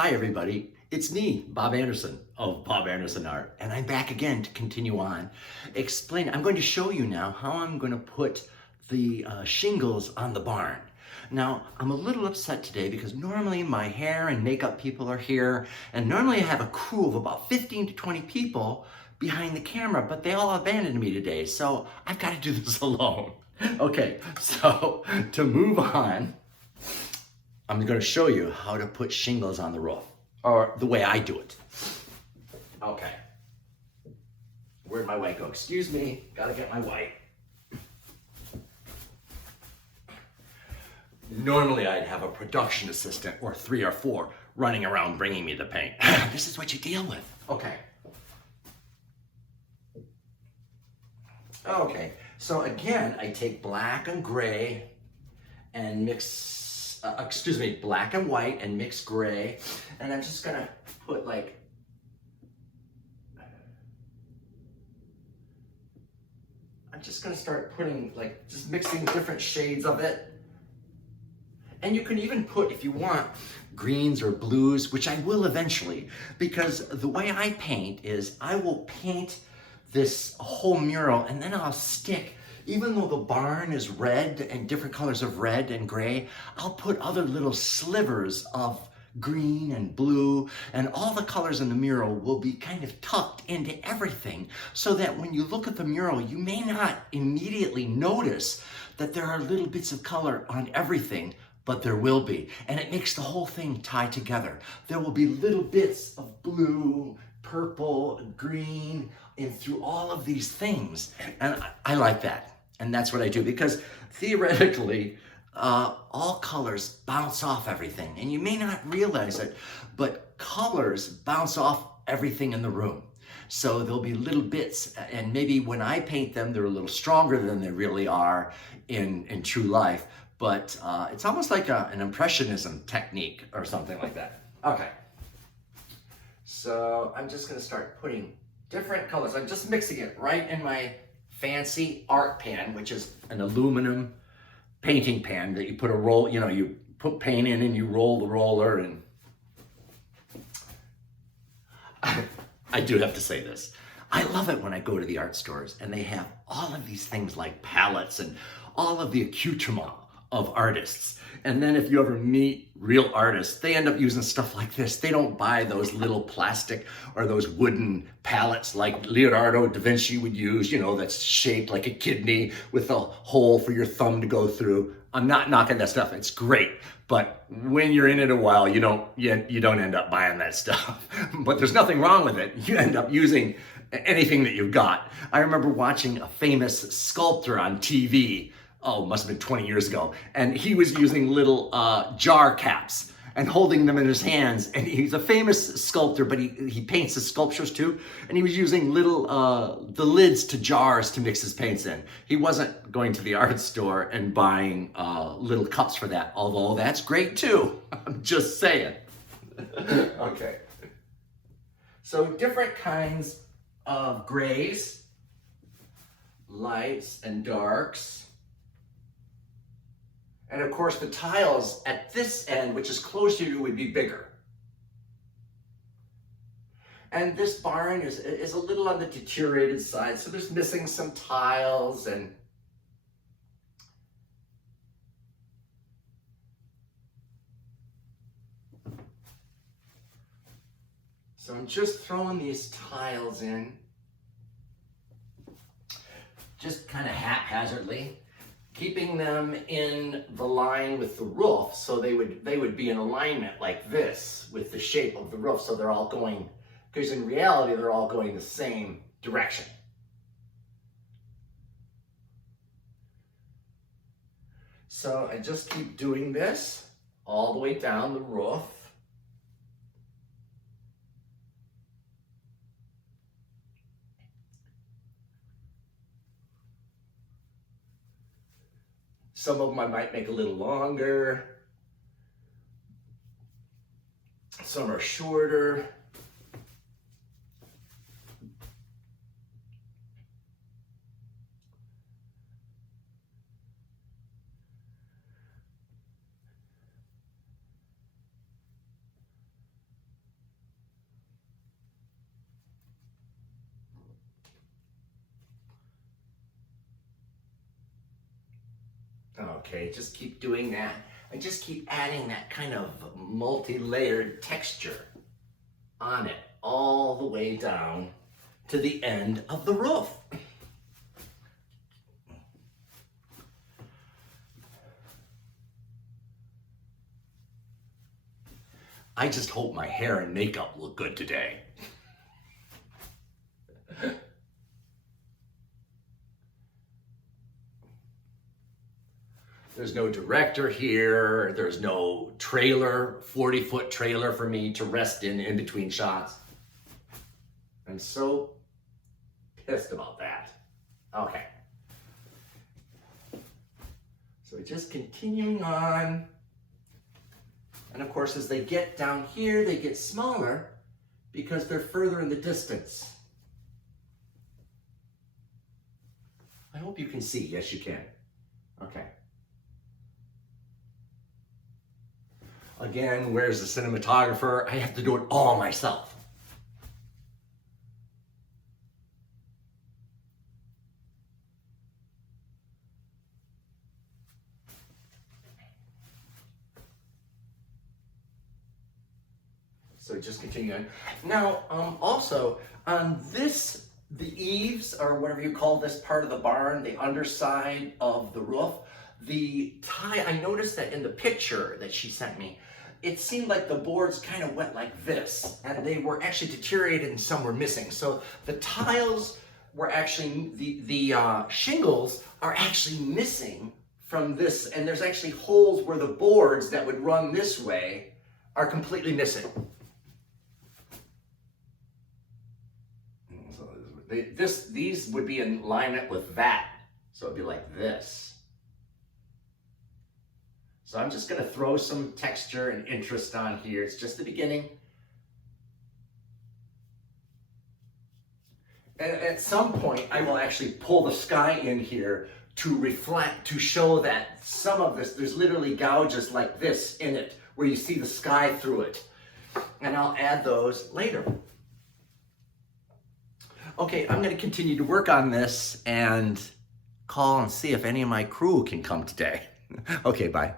Hi everybody, it's me, Bob Anderson of Bob Anderson Art, and I'm back again to continue on. I'm going to show you now how I'm going to put the shingles on the barn. Now, I'm a little upset today because normally my hair and makeup people are here, and normally I have a crew of about 15 to 20 people behind the camera, but they all abandoned me today, so I've got to do this alone. Okay, so to move on, I'm going to show you how to put shingles on the roof, or the way I do it. Okay. Where'd my white go? Excuse me, gotta get my white. Normally I'd have a production assistant or 3 or 4 running around bringing me the paint. This is what you deal with. Okay. Okay, so again, I take black and gray and mix black and white and mix gray, and I'm just gonna put I'm just gonna start putting just mixing different shades of it. And you can even put, if you want, greens or blues, which I will eventually, because the way I paint is I will paint this whole mural and then I'll stick, even though the barn is red and different colors of red and gray, I'll put other little slivers of green and blue, and all the colors in the mural will be kind of tucked into everything, so that when you look at the mural, you may not immediately notice that there are little bits of color on everything, but there will be, and it makes the whole thing tie together. There will be little bits of blue, purple, green, and through all of these things, and I like that. And that's what I do, because theoretically, all colors bounce off everything, and you may not realize it, but colors bounce off everything in the room. So there'll be little bits, and maybe when I paint them, they're a little stronger than they really are in true life, but it's almost like an impressionism technique or something like that. Okay, so I'm just gonna start putting different colors. I'm just mixing it right in my fancy art pan, which is an aluminum painting pan that you put a roll, you put paint in and you roll the roller. And I do have to say this. I love it when I go to the art stores and they have all of these things like palettes and all of the accoutrement of artists. And then if you ever meet real artists, they end up using stuff like this. They don't buy those little plastic or those wooden palettes like Leonardo da Vinci would use, that's shaped like a kidney with a hole for your thumb to go through. I'm not knocking that stuff. It's great. But when you're in it a while, you don't end up buying that stuff. But there's nothing wrong with it. You end up using anything that you've got. I remember watching a famous sculptor on TV. Oh, must have been 20 years ago. And he was using little jar caps and holding them in his hands. And he's a famous sculptor, but he paints his sculptures too. And he was using the lids to jars to mix his paints in. He wasn't going to the art store and buying little cups for that, although that's great too. I'm just saying. Okay. So different kinds of grays, lights and darks. And of course, the tiles at this end, which is closer to you, would be bigger. And this barn is a little on the deteriorated side, so there's missing some tiles. And so I'm just throwing these tiles in, just kind of haphazardly, keeping them in the line with the roof, so they would be in alignment like this with the shape of the roof, so they're all going, because in reality they're all going the same direction. So I just keep doing this all the way down the roof. Some of them I might make a little longer. Some are shorter. Okay, just keep doing that. And just keep adding that kind of multi-layered texture on it all the way down to the end of the roof. I just hope my hair and makeup look good today. There's no director here. There's no trailer, 40-foot trailer for me to rest in between shots. I'm so pissed about that. Okay. So just continuing on. And of course, as they get down here, they get smaller because they're further in the distance. I hope you can see. Yes, you can. Okay. Again, where's the cinematographer? I have to do it all myself. So just continue on. Now, also, on this, the eaves, or whatever you call this part of the barn, the underside of the roof, the tile, I noticed that in the picture that she sent me, it seemed like the boards kind of went like this, and they were actually deteriorated and some were missing. So the tiles were actually, the shingles are actually missing from this, and there's actually holes where the boards that would run this way are completely missing. So these would be in alignment with that, so it'd be like this. So I'm just going to throw some texture and interest on here. It's just the beginning. And at some point, I will actually pull the sky in here to reflect, to show that some of this, there's literally gouges like this in it, where you see the sky through it. And I'll add those later. Okay, I'm going to continue to work on this and call and see if any of my crew can come today. Okay, bye.